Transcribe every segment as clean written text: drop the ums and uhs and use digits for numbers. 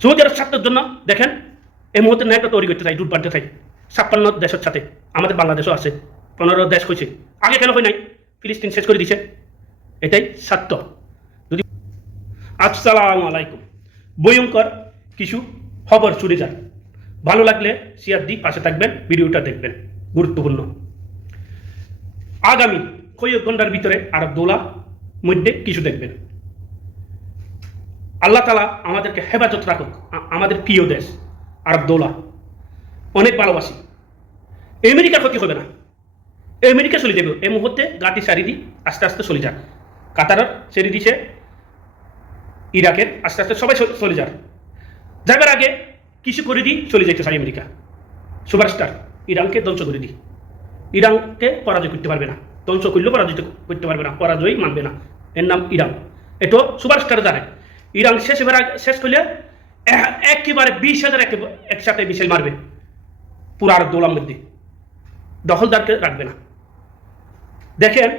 Saudi আরব স্বার্থের জন্য দেখেন এই মুহূর্তে ন্যায়টা তৈরি করতে চাই, জুট বাঁধতে চাই 56 দেশের সাথে, আমাদের বাংলাদেশও আছে, 15 দেশ হয়েছে। আগে কেন হয় নাই? ফিলিস্তিন শেষ করে দিছে, এটাই স্বার্থ। যদি আসসালামু আলাইকুম, ভয়ঙ্কর কিছু খবর শুনে যান, ভালো লাগলে শেয়ার দি, পাশে থাকবেন, ভিডিওটা দেখবেন, গুরুত্বপূর্ণ। আগামী কয়েক ঘন্টার ভিতরে আরব দৌলা মধ্যে কিছু দেখবেন। আল্লাহ তালা আমাদেরকে হেফাজত রাখুক। আমাদের প্রিয় দেশ আরব দৌলা অনেক ভালোবাসি। আমেরিকার ক্ষতি হবে না, আমেরিকা চলে যাবে এই মুহূর্তে, গাটি সারি দি আস্তে আস্তে চলে যাক। কাতারের ছেড়ে দিছে, ইরাকের আস্তে আস্তে সবাই চলে যাক। যাবার আগে কিছু করে দিই, চলে যেতে চাই আমেরিকা। সুপারস্টার ইরানকে ধ্বংস করে দিই, ইরানকে পরাজয় করতে পারবে না, ধ্বংস করলেও পরাজিত করতে পারবে না, পরাজয় মানবে না। এর নাম ইরান, এটা সুপারস্টার জানে। ইরান শেষ করলে একেবারে 20,000 একসাথে মিসাইল মারবে পুরো আরব দৌলার মধ্যে, দখলদারকে রাখবে না। দেখেন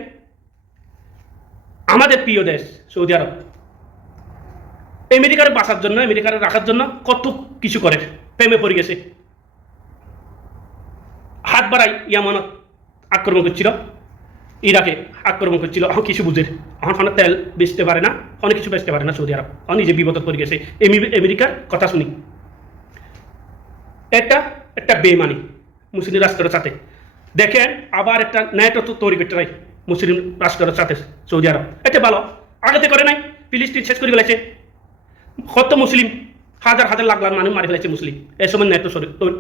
আমাদের প্রিয় দেশ সৌদি আরব আমেরিকার বাঁচার জন্য, আমেরিকার রাখার জন্য কত কিছু করে, প্রেমে পড়ে গেছে। হাত বাড়াই ইয়ামানত আক্রমণ করছিল, ইরাকে আক্রমণ করছিল, এখন কিছু বুঝে, এখন তেল বেচতে পারে না, অনেক কিছু বেচতে পারে না সৌদি আরব, এখন নিজে বিপদত পড়ে গেছে আমেরিকার কথা শুনি। একটা বেমানি মুসলিম রাষ্ট্রের সাথে। দেখেন আবার একটা ন্যায়টা তৈরি করতে চাই মুসলিম রাষ্ট্রের সাথে সৌদি আরব, এটা ভালো। আগেতে করে নাই, ফিলিস্তিন শেষ করে ফেলেছে, কত মুসলিম হাজার হাজার লাখ লাখ মানুষ মারি ফেলেছে মুসলিম, এই সময় ন্যায়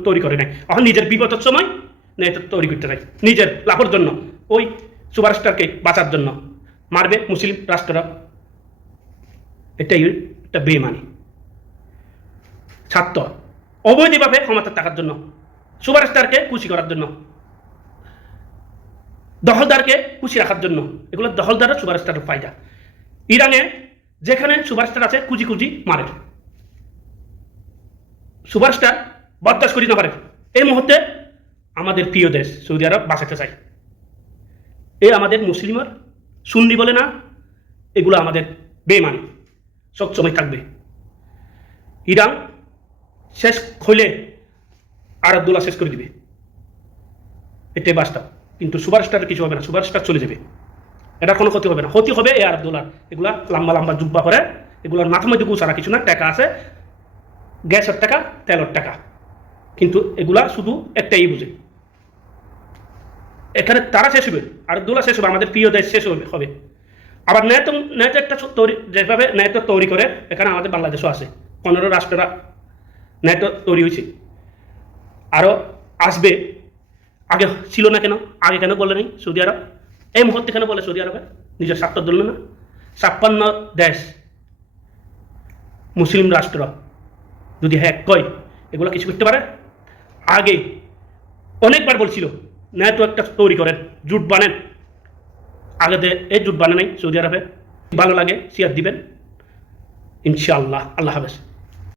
তৈরি করে নাই। এখন নিজের বিপদের সময় ন্যায় তৈরি করতে চাই, নিজের লাভের জন্য, ওই সুপারস্টারকে বাঁচার জন্য মারবে মুসলিম রাষ্ট্ররা। এটাই একটা বেমানি ছাত্র, অবৈধভাবে ক্ষমতা থাকার জন্য, সুপারস্টারকে খুশি করার জন্য, দখলদারকে খুশি রাখার জন্য। এগুলো দখলদার সুপারস্টারের ফায়দা। ইরানে যেখানে সুপারস্টার আছে কুচি কুচি মারে, সুপারস্টার বরদাস্ত করি না পারে। এই মুহূর্তে আমাদের প্রিয় দেশ সৌদি আরব বাঁচাতে চাই। আমাদের মুসলিমের সুন্নি বলে না, এগুলো আমাদের বেমানি সবসময় থাকবে। ইরান শেষ হইলে আরব দৌলা শেষ করে দিবে, এটাই বাস্তব। কিন্তু সুপারস্টার কিছু হবে না, সুপারস্টার চলে যাবে, এটার কোনো ক্ষতি হবে না। ক্ষতি হবে এই আরব দৌলার, এগুলা লম্বা লম্বা জুব্বা করে, এগুলোর মাথা মধ্যে সারা কিছু না, টাকা আছে, গ্যাসের টাকা, তেলের টাকা, কিন্তু এগুলা শুধু একটাই বুঝে। এখানে তারা শেষ হবে, আরব দৌলা শেষ হবে, আমাদের প্রিয় দেশ শেষ হবে। আবার ন্যায় একটা তৈরি, যেভাবে ন্যায় তৈরি করে, এখানে আমাদের বাংলাদেশও আছে, 15 রাষ্ট্ররা ন্যায় তৈরি হয়েছে, আরও আসবে। আগে ছিল না কেন? আগে কেন বলে নাই সৌদি আরব? এই মুহূর্তে কেন বলে সৌদি আরবে? নিজের স্বার্থ ধরল না। 56 দেশ মুসলিম রাষ্ট্র যদি হ্যাঁ কয় এগুলো কিছু করতে পারে। আগে অনেকবার বলছিল ন্যায় তো একটা তৈরি করেন, জুট বানেন। আগে এই জুট বানে নাই সৌদি আরবে। ভালো লাগে শেয়ার দিবেন, ইনশাআল্লাহ। আল্লাহ হাফেজ।